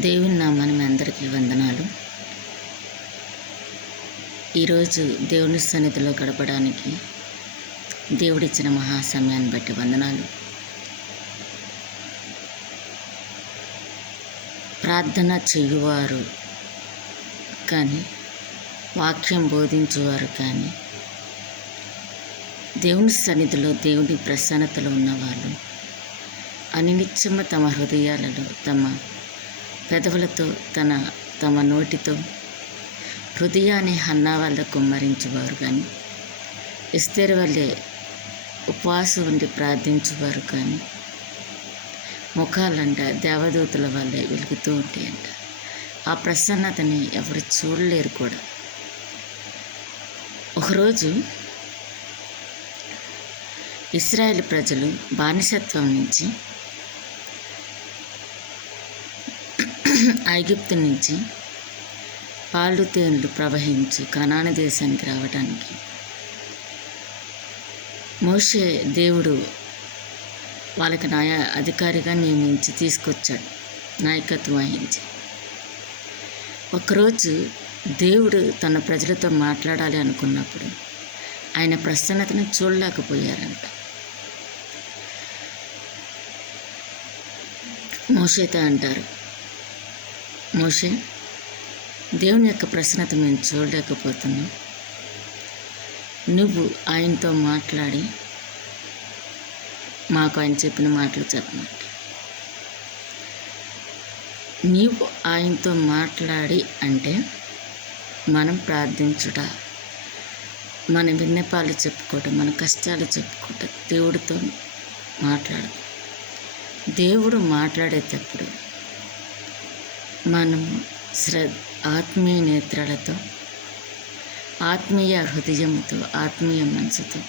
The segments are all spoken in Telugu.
దేవుని నామానికి మీ అందరికీ వందనాలు. ఈరోజు దేవుని సన్నిధిలో గడపడానికి దేవుడిచ్చిన మహాసమయాన్ని బట్టి వందనాలు. ప్రార్థన చేయువారు కానీ, వాక్యం బోధించువారు కానీ, దేవుని సన్నిధిలో దేవుని ప్రసన్నతలో ఉన్నవాళ్ళు అనినిత్యము తమ హృదయాలలో తమ పెదవులతో తమ నోటితో హృదయాన్ని హన్నా వల్ల కుమ్మరించేవారు కానీ, ఎస్తేరు వల్లే ఉపవాసం ఉండి ప్రార్థించేవారు కానీ, ముఖాలంట దేవదూతల వల్లే వెలుగుతూ ఉంటాయంట. ఆ ప్రసన్నతని ఎవరు చూడలేరు కూడా. ఒకరోజు ఇశ్రాయేలు ప్రజలు బానిసత్వం నుంచి ఐగుప్తు నుంచి పాలు తేనెలు ప్రవహించి కనాను దేశానికి రావడానికి మోషే దేవుడు వాళ్ళకి అధికారిగా నియమించి తీసుకొచ్చాడు, నాయకత్వం వహించి. ఒకరోజు దేవుడు తన ప్రజలతో మాట్లాడాలి అనుకున్నప్పుడు ఆయన ప్రసన్నతను చూడలేకపోయారంట. మోషేతో అంటారు, మోషే, దేవుని యొక్క ప్రసన్నత మేము చూడలేకపోతున్నాం, నువ్వు ఆయనతో మాట్లాడి మాకు ఆయన చెప్పిన మాటలు చెప్పమంట. నీవు ఆయనతో మాట్లాడి అంటే మనం ప్రార్థించుట, మన విన్నపాలు చెప్పుకోవటం, మన కష్టాలు చెప్పుకోవటం, దేవుడితో మాట్లాడటం. దేవుడు మాట్లాడేటప్పుడు మనం ఆత్మీయ నేత్రాలతో, ఆత్మీయ హృదయంతో, ఆత్మీయ మనసుతో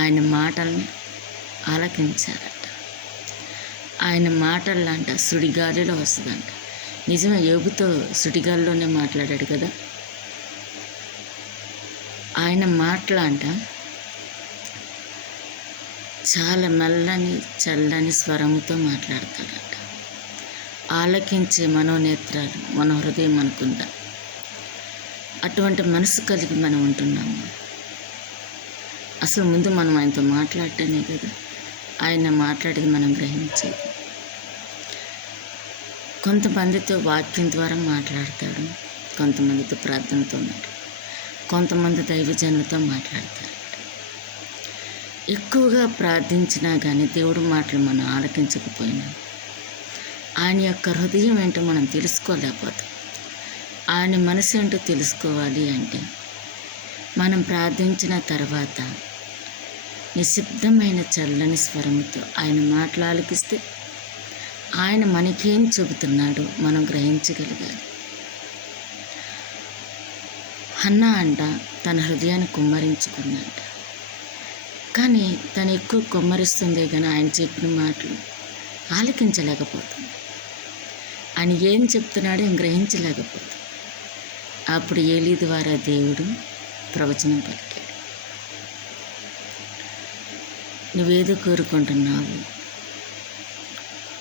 ఆయన మాటల్ని ఆలకించారట. ఆయన మాటలంట సుడిగాలిలో వస్తుందంట. నిజమే, యోబుతో సుడిగాలిలోనే మాట్లాడాడు కదా. ఆయన మాటలంట చాలా నల్లని చల్లని స్వరముతో మాట్లాడతాడట. ఆలకించే మనోనేత్రాలు, మన హృదయం మనకుందా? అటువంటి మనసు కలిగి మనం ఉంటున్నాము. అసలు ముందు మనం ఆయనతో మాట్లాడటమే కదా ఆయన మాట్లాడేది మనం గ్రహించేది. కొంతమందితో వాక్యం ద్వారా మాట్లాడతాడు, కొంతమందితో ప్రార్థనతో ఉన్నాడు, కొంతమంది దైవజనులతో మాట్లాడతారు. ఎక్కువగా ప్రార్థించినా కానీ దేవుడి మాటలు మనం ఆలకించకపోయినా ఆయన యొక్క హృదయం ఏంటో మనం తెలుసుకోలేకపోతాం. ఆయన మనసు ఏంటో తెలుసుకోవాలి అంటే మనం ప్రార్థించిన తర్వాత నిశ్శబ్దమైన చల్లని స్వరముతో ఆయన మాటలు ఆలకిస్తే ఆయన మనకేం చెబుతున్నాడో మనం గ్రహించగలగాలి. హన్నా అంట తన హృదయాన్ని కుమ్మరించుకుందంట. కానీ తను ఎక్కువ కుమ్మరిస్తుందే కానీ ఆయన చెప్పిన మాటలు ఆలకించలేకపోతుంది. ఆయన ఏం చెప్తున్నాడో ఏం గ్రహించలేకపోతుంది. అప్పుడు ఏలీ ద్వారా దేవుడు ప్రవచనం పలికాడు. నువ్వేదో కోరుకుంటున్నావు,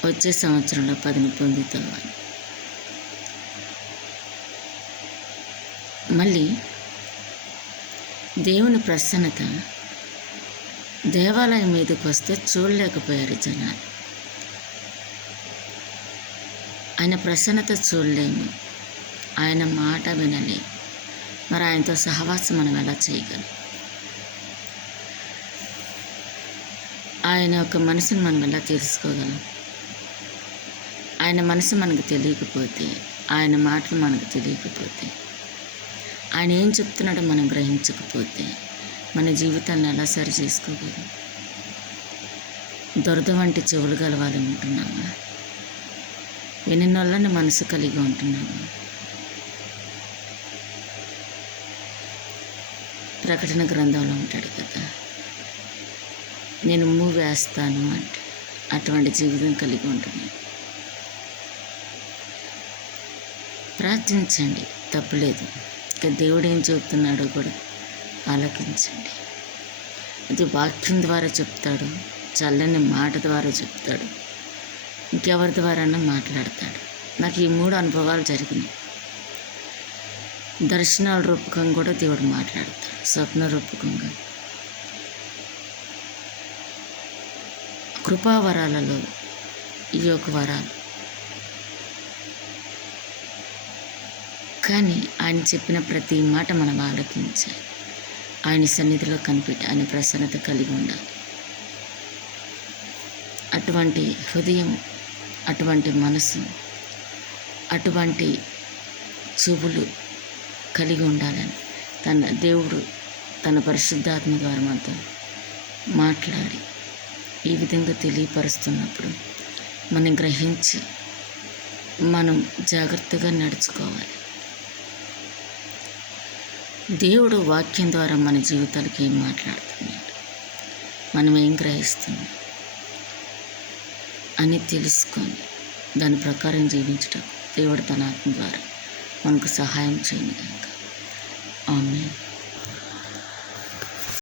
వచ్చే సంవత్సరంలో 10 పొందుతావు అని. మళ్ళీ దేవుని ప్రసన్నత దేవాలయం మీదకి వస్తే చూడలేకపోయారు జనాలు. ఆయన ప్రసన్నత చూడలేము, ఆయన మాట వినలేము. మరి ఆయనతో సహవాసం మనం ఎలా చేయగలం? ఆయన యొక్క మనసును మనం ఎలా తెలుసుకోగలం? ఆయన మనసు మనకు తెలియకపోతే, ఆయన మాటలు మనకు తెలియకపోతే, ఆయన ఏం చెప్తున్నాడో మనం గ్రహించకపోతే మన జీవితాన్ని ఎలా సరి చేసుకోగలం? దొరద వంటి చెవులు గలవాలి ఉంటున్నామా? వినినోళ్ళని మనసు కలిగి ఉంటున్నామా? ప్రకటన గ్రంథంలో ఉంటాడు కదా, నేను వేస్తాను అంటే అటువంటి జీవితం కలిగి ఉంటున్నాను. ప్రార్థించండి, తప్పులేదు. ఇక దేవుడు ఏం చెబుతున్నాడో కూడా ఆలకించండి. అది వాక్యం ద్వారా చెప్తాడు, చల్లని మాట ద్వారా చెప్తాడు, ఇంకెవరి ద్వారా మాట్లాడతాడు. నాకు ఈ 3 అనుభవాలు జరిగినాయి. దర్శనాల రూపకంగా కూడా దేవుడు మాట్లాడతాడు, స్వప్న రూపకంగా. కృపావరాలలో ఈ యొక్క వరాలు. కానీ ఆయన చెప్పిన ప్రతి మాట మనం ఆలకించాలి. ఆయన సన్నిధిలో కనిపెట్టి ఆయన ప్రసన్నత కలిగి ఉండాలి. అటువంటి హృదయం, అటువంటి మనసు, అటువంటి చెవులు కలిగి ఉండాలని దేవుడు తన పరిశుద్ధాత్మ ద్వారా మనతో మాట్లాడి ఈ విధంగా తెలియపరుస్తున్నప్పుడు మనం గ్రహించి మనం జాగ్రత్తగా నడుచుకోవాలి. దేవుడు వాక్యం ద్వారా మన జీవితాలకి ఏం మాట్లాడుతున్నాడు, మనం ఏం గ్రహిస్తున్నాం అని తెలుసుకొని దాని ప్రకారం జీవించటం దేవుడు తన ఆత్మ ద్వారా మనకు సహాయం చేయను గాక. ఆమేన్.